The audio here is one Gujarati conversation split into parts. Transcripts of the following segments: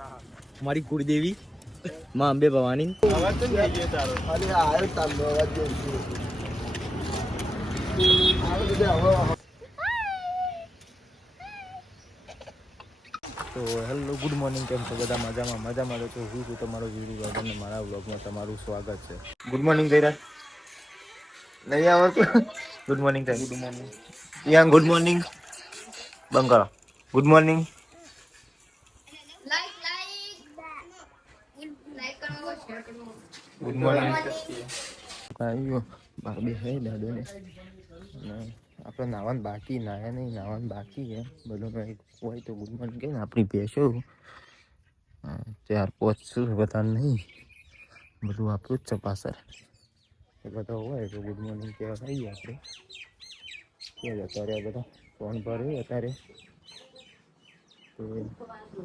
हमारी कुलदेवी माँ अंबे भवानी। तो हेलो गुड मॉर्निंग केम छो बधा मजामां तो હું છું તમારો વીરુ ગાર્ડન ને મારા વ્લોગમાં તમારું સ્વાગત છે. ગુડ મોર્નિંગ જયરાજ નહીં આવડતું. Good morning good morning young good morning બંગા ગુડ મોર્નિંગ ગુડ મોર્નિંગ આયો બાબી હે દાદો ને આપણે નાવાનું બાકી નાયા નહીં નાવાનું બાકી છે બધું હોય તો ગુડ મોર્નિંગ કે આપણી ભેંસો 4-5 બધા નહીં બધું આપણું જ છે પાછળ એ બધા હોય તો ગુડ મોર્નિંગ કહેવા થઈએ આપણે ક્યાં અત્યારે બધા ફોન પર અત્યારે તો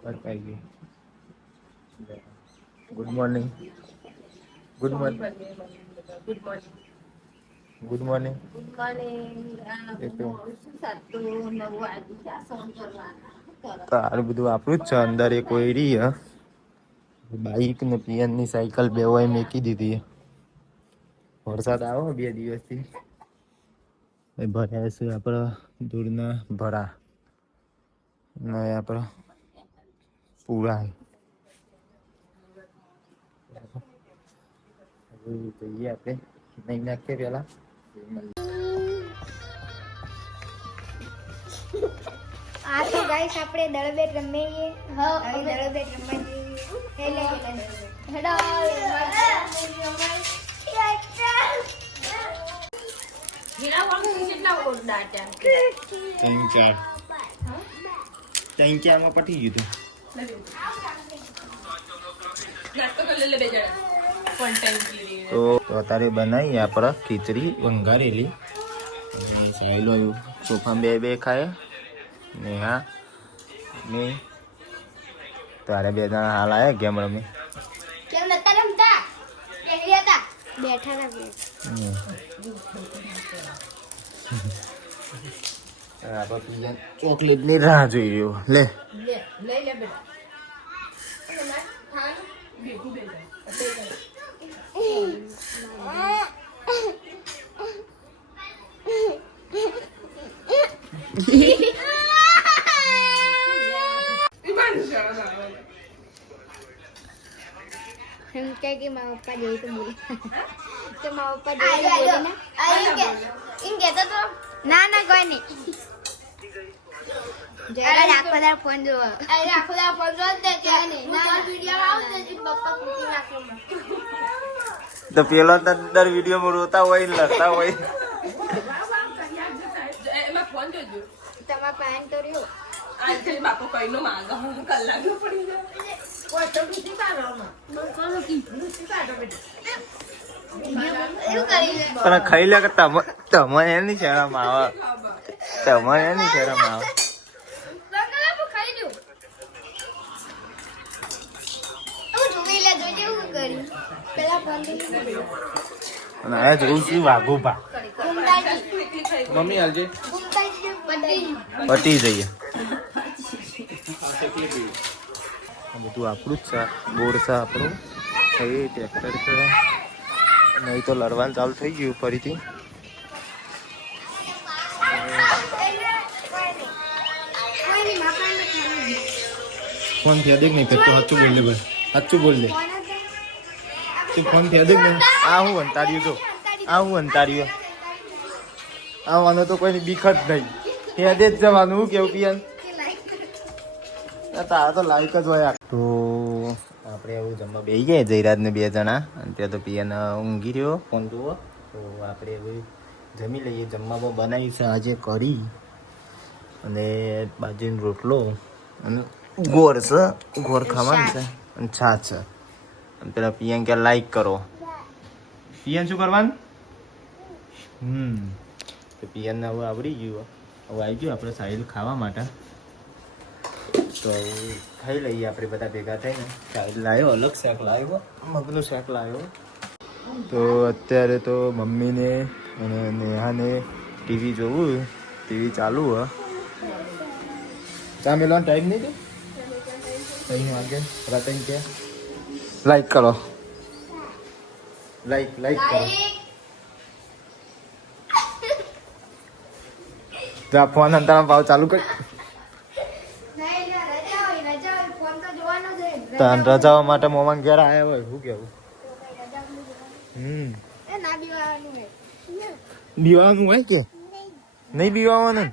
અટકાઈ ગયું. Good morning good morning good morning good morning તારું બધું આપણું જ છે. અંદર એક કોઈ રહી બાઈક ને પિયન ની સાયકલ બે હોય મેકી દીધી. વરસાદ આવો 2 દિવસથી ભર્યા છે આપણા દૂરના ભરા ને આપણા પૂરા જઈએ આપણે નહીં નાખીએ પેલા. આ તો ગાઈસ આપણે દળબેટ રમીએ. હા હવે દળબેટ રમવા જઈએ. હેડો ત્રણ ચારમાં પટી ગયું તો અત્યારે બનાવી આપણે ખીચડી વંગારેલી સાહેલો સોફા બે ખાય ને હા ને તારે 2 જણા હાલ આવ્યા ગેમ રમી કેમ નતા રમતા બેઠી હતા બેઠા ના આપણે ચોકલેટ ની રાહ જોઈ રહ્યો. લે લઈ લે બેટા हम क्या कि माँ पापा दे तो बोले तो माँ पापा दे तो बोले ना इनके तो ना ना कोई नहीं जरा आखो दार फोन जो अरे आखो दार फोन जो दे क्या नहीं ना वीडियो आओ तो इन पापा कुकी नाखो तो પેલો દર વિડિયોમાં રોતા હોય ને લડતા હોય. એમાં ફોન જોજો તમારા પાન તો રહ્યો આજે બાપો કઈનો માંગો કલાક પડી જાય કોઈ તો બીજી કાઢો કોનો કી બીજી કાઢો બેટા એવું કરી પણ ખાઈ લે કે તમે એની શરમ આવે તમે એની શરમ આવે. રંગલા હું ખાઈ લઉં હું જોઈ લે જોજે હું કરી પેલા ફોન દે અને આ જોઉં છું વાઘોબા મમ્મી હાલજે પટી જઈએ. બધું આપણું જ છે બોર છે આપણું એ ટ્રેક્ટર છે નહીં તો લડવાનું ચાલુ થઈ ગયું ફરીથી. ફોન થી અધિક નહીં કરતો સાચું બોલ લે ભાઈ સાચું બોલ લે તું ફોન થી અધિક નહીં. આ હું અંતાર્યું તો આ હું અંતાર્યું આવવાનો તો કોઈની બીખટ નહીં હેદે જ જવાનું. હું કેવું પિયન તારા તો લાઈક જ હોય. તો આપણે એવું જમવા બેસી ગયા જયરાજ ને 2 જણા અને ત્યાં તો પિયન ઊંઘી રહ્યો ફોન જુઓ. તો આપણે એવું જમી લઈએ. જમવામાં બનાવી છે આજે કરી અને બાજરીનો રોટલો અને ગોળ છે ગોળ ખાવાનું છે અને છાશ છે. અને પેલા પિયન કે લાઈક કરો. પિયન શું કરવાનું તો પિયનને હવે આવડી ગયું. હવે આવી ગયું આપણે સાહિલ ખાવા માટે. તો ખાઈ લઈએ આપણે બધા ભેગા થઈને. સાહિલ લાવ્યો અલગ શાક લાવ્યો મગનું શાક લાવ્યો. તો અત્યારે તો મમ્મીને અને નેહાને ટીવી જોવું ટીવી ચાલુ હ ચા મેળવાનો ટાઈમ નહીં તો અહીં વાગે રતન કે લાઈક કરો, લાઈક કરો. તો આ ફોન અંતરમાં ભાવ ચાલુ કરી. તાન રજાઓ માટે મોમાં ઘેર આવ્યા હોય શું કેવું? બીવાનું હોય કે નહીં બીવાનું?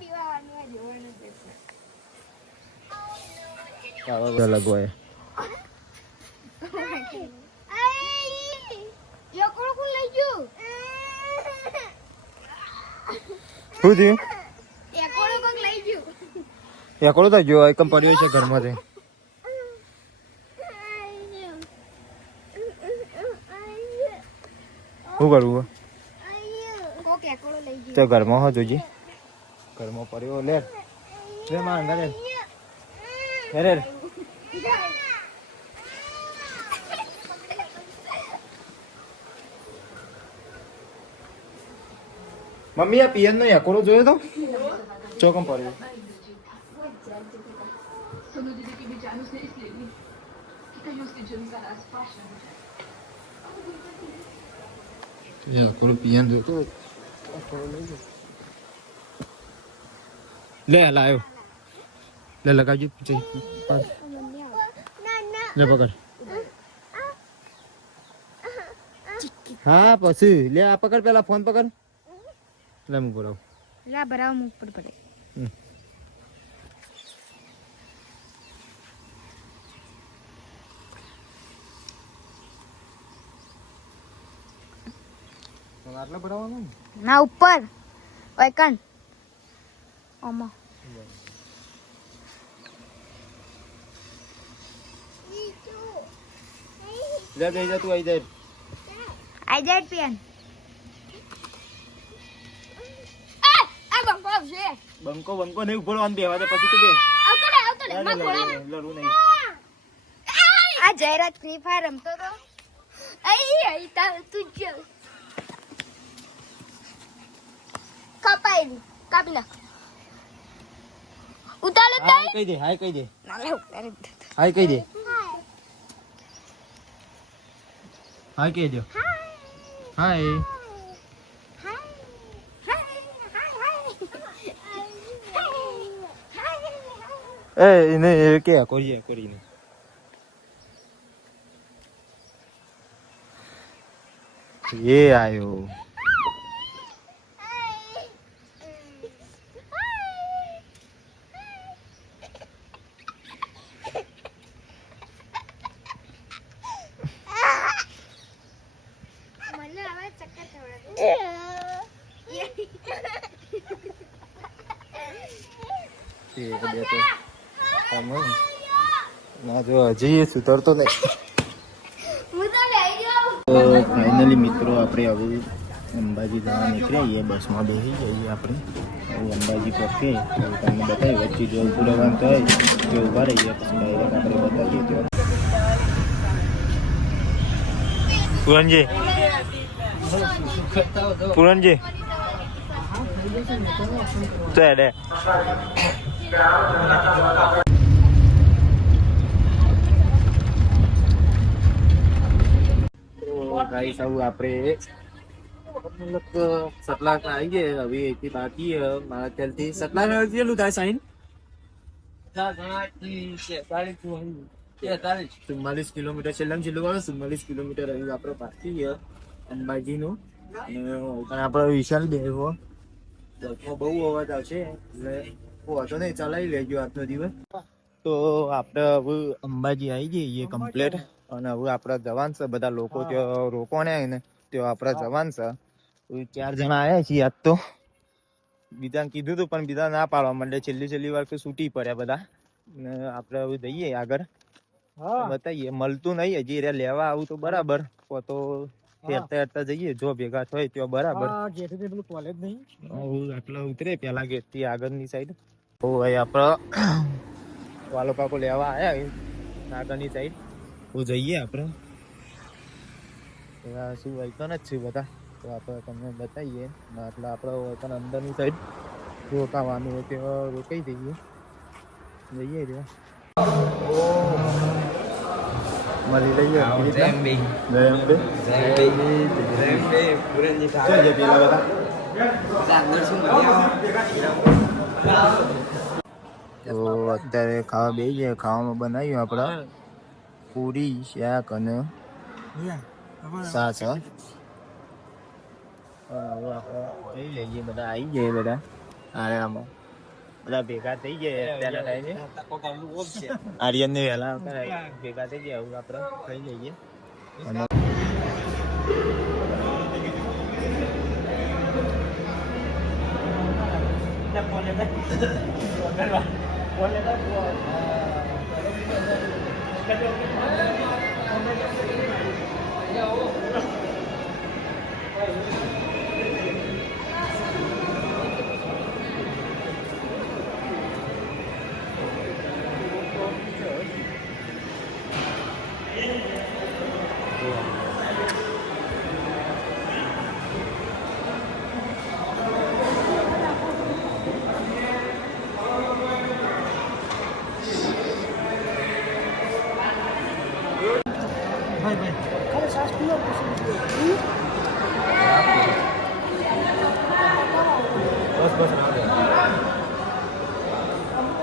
અલગ હોય. શું થયું? એકડો તો જો એકમ પડ્યો છે ઘરમાં. શું કરવું તો ઘરમાં હો જોજી, ઘરમાં પડ્યો લે લે માંગા લે રે. મમ્મી આ પિયન નો એકડો જોયો તો ચોકમ પડ્યો. પિયન જોતો લે લાયો લે લગાવજો લે પકડ. હા પછી લે આ પકડ, પેલા ફોન પકડ. લે હું બોલાવ લા બરાબર મુખ પર પડે. આટલા ભરાવાનું ના ઉપર ઓય કન ઓમો લે દઈ જા તું આઈ જાય. આઈ જાય પેન. આ બંકો છે. બંકો નહીં ઉભરવાનું બેવા દે પછી તું બે આવતો રે મત બોલા. લડવું નહીં. આ જયરાજ ફ્રી ફાયર રમતો તો. આઈ તા તું જ કાપાઈ કાપી નાખ. ઉતારો તો હાય કહી દે, હાય કહી દે, નાલે ઉતારે. હાય કહી દે, હાય કહી દે. હાય એ એને કે કરીને એ આયો. મને હવે ચક્કર ના જો હજી સુધરતો નહીં. ફાઇનલી મિત્રો આપણે હવે અંબાજી જવા નીકળીએ, બસમાં બેસી જઈએ આપણે. હવે અંબાજી પહોંચે તો તમને બતાવી, વચ્ચે જો ઊભું રહેવાનું તો હોય તો ઊભા રહીએ, પછી ડાયરેક્ટ આપણે બતાવીએ. તો પૂરણજી તો એડે ગાઈસ આવું આપણે સતલાક આવી ગયા. હવે એથી બાકી મારા ખ્યાલથી સતલાક કેટલું થાય સાઈન? 44 કિલોમીટર છેલ્લા છેલ્લું 44 કિલોમીટર રહ્યું આપણે બાકી છે અંબાજીનું. અને આપણે વિશાલ બેહો બહુ અવાજ આવશે એટલે વાંધો નહીં, ચલાવી લેજો આજનો દિવસ. તો આપણે હવે અંબાજી આવી જઈએ કમ્પ્લેટ. અને હવે આપણે જવાન છે, બધા લોકો ત્યાં રોકવાને ને ત્યાં આપણે જવાન છે. 4 જણા આવ્યા છીએ આજ તો. બીજાને કીધું હતું પણ બીજા ના પાડવા માંડે, છેલ્લી વાર તો છૂટી પડ્યા બધા. ને આપણે હવે જઈએ આગળ બતાવીએ. મળતું નહીં હજી, રે લેવા આવું તો બરાબર, તો હેરતા જઈએ જો ભેગા થાય તો બરાબર. કોલેજ નહીં આટલા ઉતરે પેલા ગેટ થી આગળની સાઈડ. આપણે વાલો પાકો લેવા આવ્યા આગળની સાઈડ. જઈએ આપણે શું વૈકન જ છે બધા, તો આપણે તમને બતાવીએ. એટલે આપણે વૈકન અંદરની સાઈડ રોકાવાનું હોય તો રોકાઈ જઈએ. જઈએ મળી લઈએ જય અંબે છે પેલા બધા તો અત્યારે ખાવા બેસી જાય. ખાવામાં બનાવ્યું આપણે પૂરી શાક અને છાશ. હવે આપણે લઈ લઈએ. બધા આવી જાય બધા આરામમાં બધા ભેગા થઈ જાય અત્યારના ટાઈમે. આર્યન ને વહેલા ભેગા થઈ ગયા. હવે આપણે ખાઈ લઈએ. અને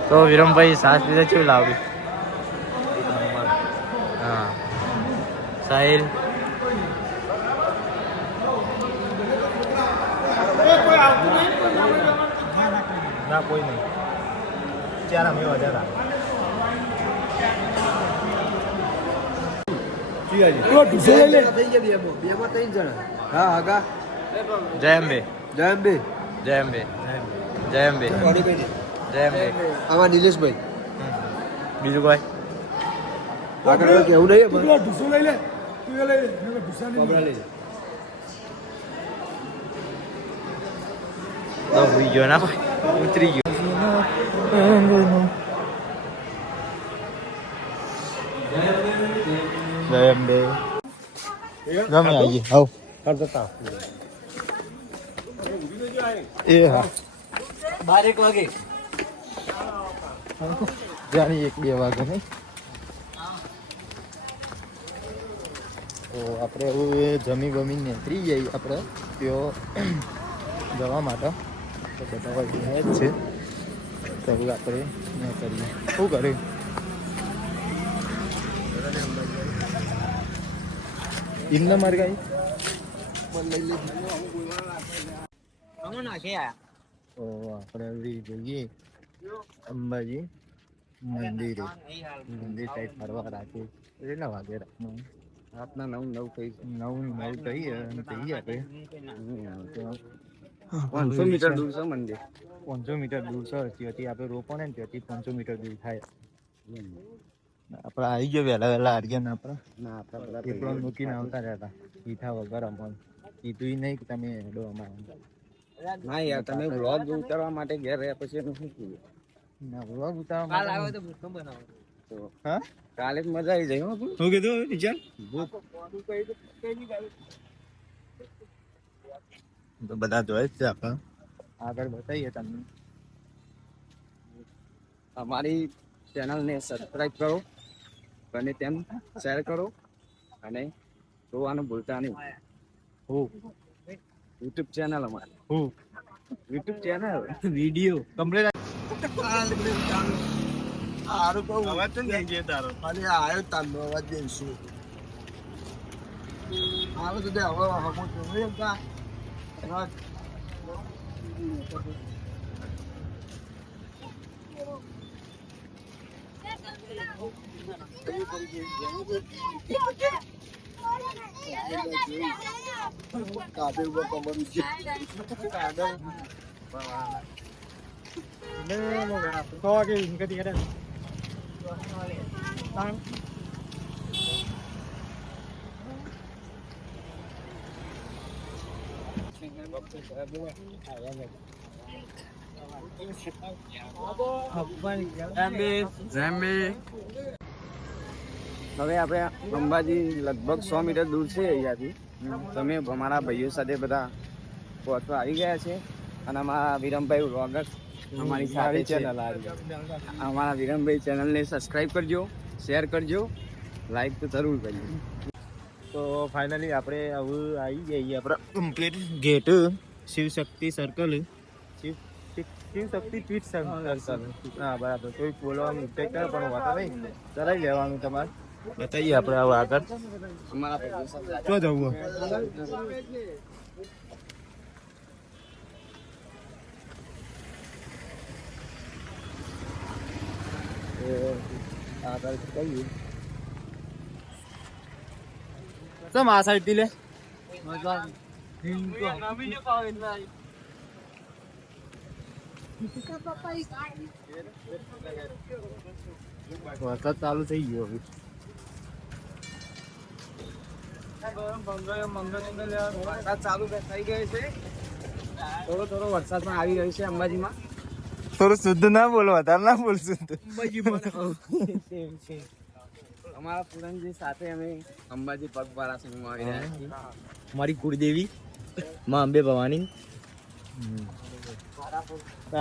તો વિરમભાઈ સાસ પીધા કેવું લાવ્યું? હા સાહિલ ના કોઈ નહીં. ચાર અમે વધારા જય અંબે જય અંબે. જય અંબે જય અંબે જય અંબે. આમાં નિલેશભાઈ બીજું કોઈ આગળ કોઈ કેવું નહીં. ઢૂસો લઈ લે. બાબરા લઈ લે. તો ભૂઈ ગયો ના ભાઈ, ઉતરી ગયો. જય અંબે. ગમે આવીએ. હાવ એ હા 12 વાગે. જાણી 1-2 વાગે નહીં. તો આપણે હવે જમી બમીને નીકળી જઈએ આપણે ત્યાં જવા માટે. તો બધા વાગી જ છે. તો હવે આપણે ન કરીએ. શું કર્યું? ઇમને મારી ગાઈ તો આપણે આવી જઈએ અંબાજી મંદિરે. મંદિર સાઈડ ફરવા રાખીએ. કેટલા વાગે રાતનું? રાતના 9 થઈ 9 કહીએ અને કહીએ આપણે 500 મીટર દૂર છે મંદિર. 500 મીટર દૂર છે. ત્યાંથી આપણે રોપો ને ત્યાંથી 500 મીટર દૂર થાય. આપણે આવી ગયો વહેલા આર્યન. આપણે ના આપણા બધા પેપરો મૂકીને આવતા રહેતા પીઠા વગર. અમને કીધું નહીં કે તમે હેડો અમારે. ના યાર તમે વ્લોગ ઉતારવા માટે ઘેર રહ્યા પછી એનું શું કીધું? ના વ્લોગ ઉતારવા તો હા કાલે જ મજા આવી જાય. શું કીધું ટીચર? તો બધા જોઈ જ છે. આપણે આગળ બતાવીએ તમને. અમારી ચેનલને સબસ્ક્રાઇબ કરો અને તેમ શેર કરો અને જોવાનું ભૂલતા નહીં. હું યુટ્યુબ ચેનલ અમારી. હું યુટ્યુબ ચેનલ વિડીયો કમ્પ્લીટ. સારું કહું અવાજ તો નહીં ગયો તારો. અને આવ્યો તાંડો અવાજ દઈશું. આવે તો હવે હમો જોયું કા કાબે ઉપર કમર છે. તો કે ઇનકતી કરે. હવે આપણે અંબાજી લગભગ 100 મીટર દૂર છે અહીંયાથી. તમે અમારા ભાઈઓ સાથે બધા પહોંચવા આવી ગયા છે અને અમારા વિરમભાઈ વ્લોગર અમારી સાથે છે. અમારા વિરમભાઈ ચેનલને સબસ્ક્રાઇબ કરજો, શેર કરજો, લાઈક તો જરૂર કરજો. તો ફાઇનલી આપણે હવે આવી જઈએ આપણા complete gate Shivshakti circle Shivshakti ટ્વીટ સર્કલ. હા બરાબર. કોઈ બોલવાનું મિસ્ટેક કરે પણ વાતા નહીં, ચલાવી લેવાનું તમારે. બતાવીએ આપણે હવે આગળ અમારા શું જવું આગળ કહીએ ચમ આ સાઈડ થી લે વરસાદ ચાલુ થઈ ગયો હવે. વરસાદ ચાલુ થઈ ગયો છે. થોડો થોડો વરસાદ પણ આવી રહ્યો છે અંબાજીમાં. થોડું શુદ્ધ ના બોલો, વધારે ના બોલ શુદ્ધ. અમારા પૂરણજી સાથે અમે અંબાજી પગપાળા સંઘમાં આવી રહ્યા છીએ. મારી કુળદેવી માં અંબે ભવાની.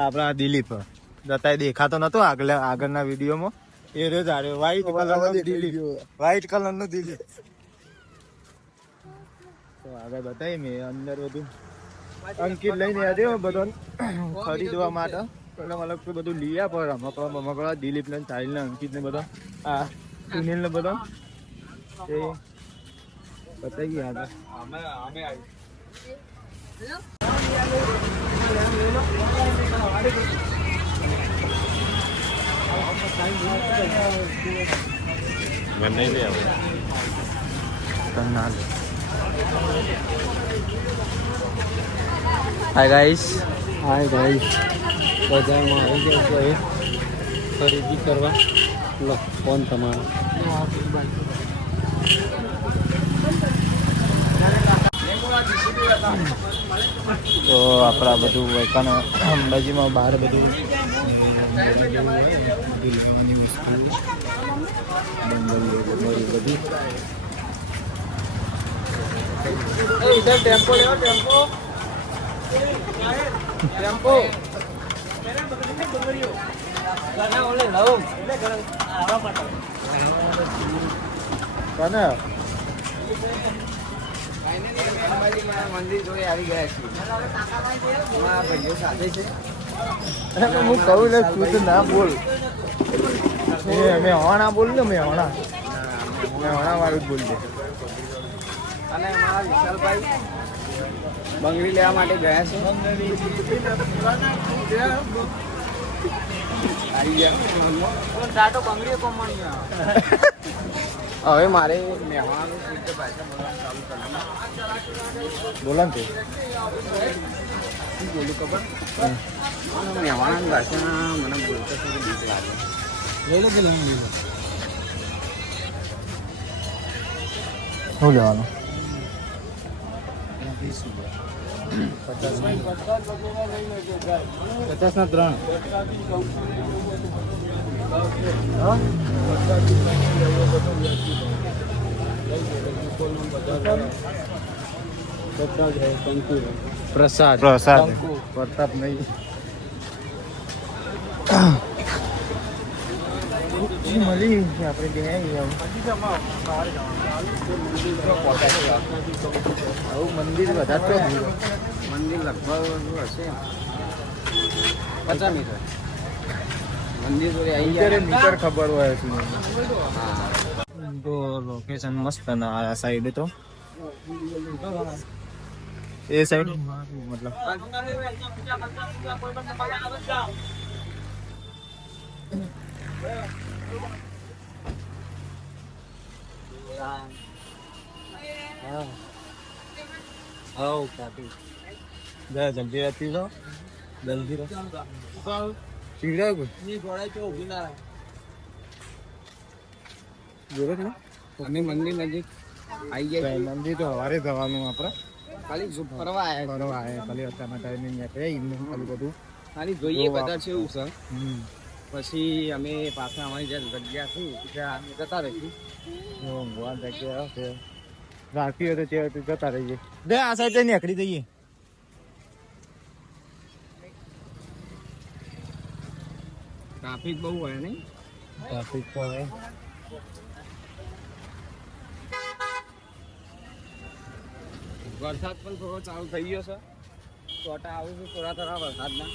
આપણા દિલીપ જતા દેખાતો નતો આગળના વિડીયોમાં. એ રોજ આર્યો વ્હાઈટ કલરનો દિલીપ, વ્હાઈટ કલરનો દિલીપ. તો આગળ બતાવી મેં અંદર બધું અંકિત લઈને આવ્યો બધો ખરીદવા માટે. અલગ અલગ બધું લઈ આપ રમકડા દિલીપ ને સાહિલ ને અંકિત ને બધો, આ સુનિલ ને બધો એ બતાવી ગયા આગળ. હાય ગાઈસ, બજારમાં આવી ગયા છો હવે ખરીદી કરવા. લો ફોન તમારો. તો આપણા બધું વૈકાના અંબાજીમાં બહાર બધું બધી ટેમ્પો લેવો, ટેમ્પો ટેમ્પો મંદિર જોડે આવી ગયા છીએ. અમારા ભાઈઓ સાથે છે. હું કહું ને તું તો ના બોલ. મેં હોણા બોલ ને, મેં હોણા વાળું જ બોલજે. અને અમારા વિશાલભાઈ બંગડી લેવા માટે ગયા છે. હવે મારે મહેમાનનું રીતે ભાષા બોલવાનું ચાલુ કરવાનું. બોલો ને શું બોલું ખબર? મહેમાનની ભાષા મને બોલતા થોડી બીક લાગે. લઈ લો કે લઈ લો. શું લેવાનું? 50 ના 3. પ્રસાદ પ્રતાપ નહીં. મળી આપણે બે મંદિર વધારે મંદિર લગભગ હશે 50 મીટર. મંદિર જોડે આવી ગયા. મીટર ખબર હોય તો લોકેશન મસ્ત ના આ સાઈડ તો એ સાઈડ મતલબ જલ્દી રહેતી તો જલ્દી અને મંદિર નજીક આવી ગયા. મંદિર તો સવારે જવાનું આપણે. ખાલી ફરવા આવ્યા. ખાલી અત્યારના ટાઈમિંગ ખાલી બધું ખાલી જોઈએ બધા છે એવું સર. પછી અમે પાછા અમારી જે જગ્યા છે ત્યાં જતા રહીશું. જગ્યા છે રાખી હોય તો ત્યાં જતા રહીએ. બે આ સાઈડ નીકળી જઈએ. ટ્રાફિક બહુ હોય નહીં. ટ્રાફિક તો હવે વરસાદ પણ થોડો ચાલુ થઈ ગયો છે. છોટા આવું છું થોડા થોડા વરસાદના.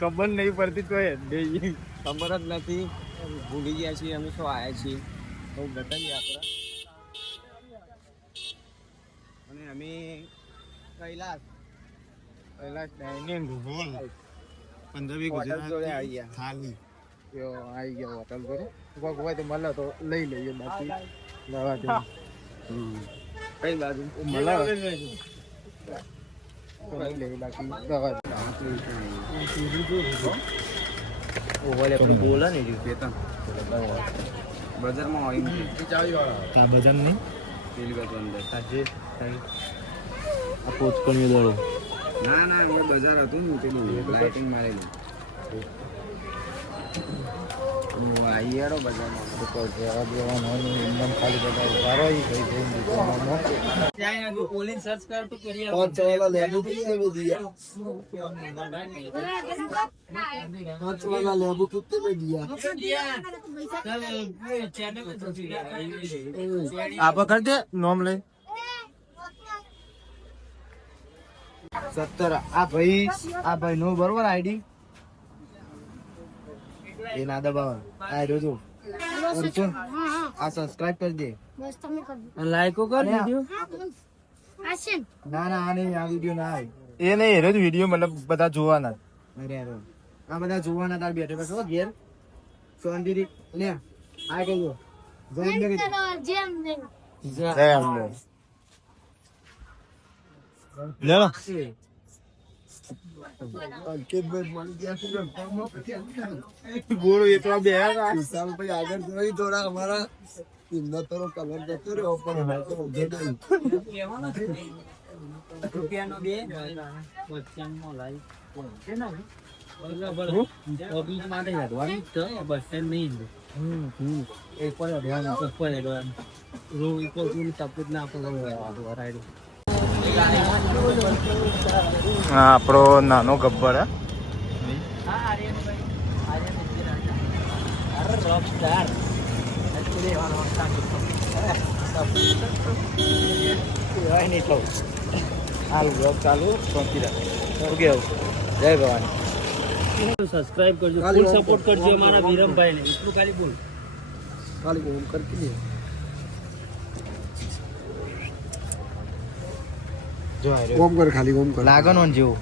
ખબર નહીં પડતી તો ખબર જ નથી. ભૂલી ગયા છીએ અમે શું આવ્યા છીએ. બહુ ગટન યાત્રા. અને અમે Kailash dining hall Punjabi hotel જોડે આવી ગયા. થાલી આવી ગયા હોટલ જોડે. કોઈક હોય તો મળે તો લઈ લઈએ. બાકી લેવા દે. કઈ બાજુ મળે લઈ લઈએ. બાકી દવા બોલે ને બજારમાં હોય આ બજાર નહીં પેલી બાજુ અંદર. આજે આ પોચકણીયો દડો ના ના એ બજાર હતું ને પેલું લાઇટિંગ મારેલું. આવી યારો બજારમાં એકદમ ખાલી બધા ઉભારો આપ કર દે નોમ લઈ 17. આ ભાઈ નો બરોબર આઈડી એ ના દબાવવાનું. આ રોજો આ સબસ્ક્રાઇબ કરી દે. બસ તમે કરો લાઈકો કર વિડિયો આ છે ના ના આ નહીં. આ વિડીયો ના આવે. એ નહીં એનો જ વિડિયો મતલબ બધા જોવાના અરે અરે આ બધા જોવાના. તાર બેઠે બેઠો ઘેર સોંદીરી લે આ કહીજો જઈને જેમ જય અમને લે લો ગોળો એટલા બે વિશાલ ભાઈ આગળ જોઈ થોડા અમારા એમનો થોડો કલર જતો રહ્યો પણ હવે તો ઉધે નહીં. રૂપિયાનો બે વચ્ચેનો લાઈક ઓફિસ માટે હેડવાનું જ છે બસ સ્ટેન્ડ નહીં એક પર ધ્યાન આપો. ઉપર હેડવાનું રૂ ઇક્વલ ટુ તપત ના આપણે હા આપણો નાનો ગબ્બર હે રોકસ્ટાર નહીં થવું હાલ બ્લોગ ચાલુ પહોંચી રાખે શું કેવું જય ભવાની સબસ્ક્રાઇબ કરજો ફૂલ સપોર્ટ કરજો અમારા વિરમભાઈને એટલું ખાલી બોલ ખાલી ઓમ કરતી દે. જો ઓમ કર ખાલી ઓમ કર. લાગણ ઓન જેવું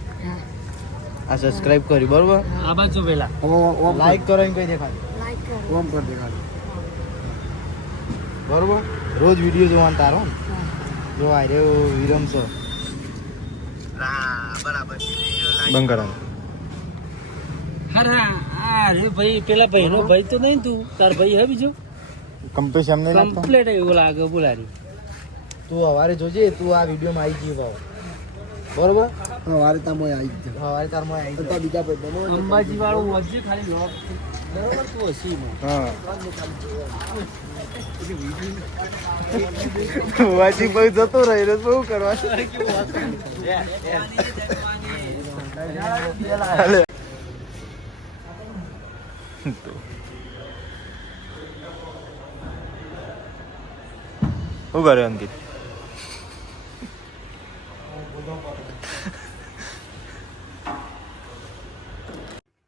આ સબસ્ક્રાઇબ કરી બરોબર આ બાજુ પેલા ઓમ લાઈક કરો એમ કઈ દેખાય લાઈક કરો ઓમ કર દે ખાલી. બરોબર રોજ વિડીયો જોવાનું તારો ને જો આ રહ્યો વિરમ સર બરાબર બંધ કરવાનું હા અરે ભાઈ પેલા ભાઈનો ભાઈ તો નહીં તું તાર ભાઈ હે બીજો કમ્પ્લીટ એમને કમ્પ્લીટ એવું લાગે બોલારી તું સવારે જોજે તું આ વિડીયોમાં આવી ગયો ભાવ બરોબર વારે તામો આવી જ સવારે તારમાં આવી તો બીજા ભાઈ અંબાજી વાળું વચ્ચે ખાલી લોક બરોબર તું હસી હા વાજી ભાઈ જતો રહ્યો બહુ કરવા શું કરે અંકિત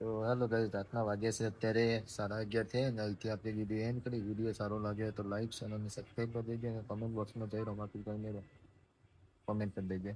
તો હેલો ગાઈસ રાતના વાગ્યા છે અત્યારે 11:30 છે અને અહીંથી આપણે વિડીયો એન્ડ કરી. વિડીયો સારો લાગ્યો તો લાઈક અને સબસ્ક્રાઈબ કરી દેજો અને કમેન્ટ બોક્સમાં જઈ રમાપી કરીને કમેન્ટ કરી દેજો.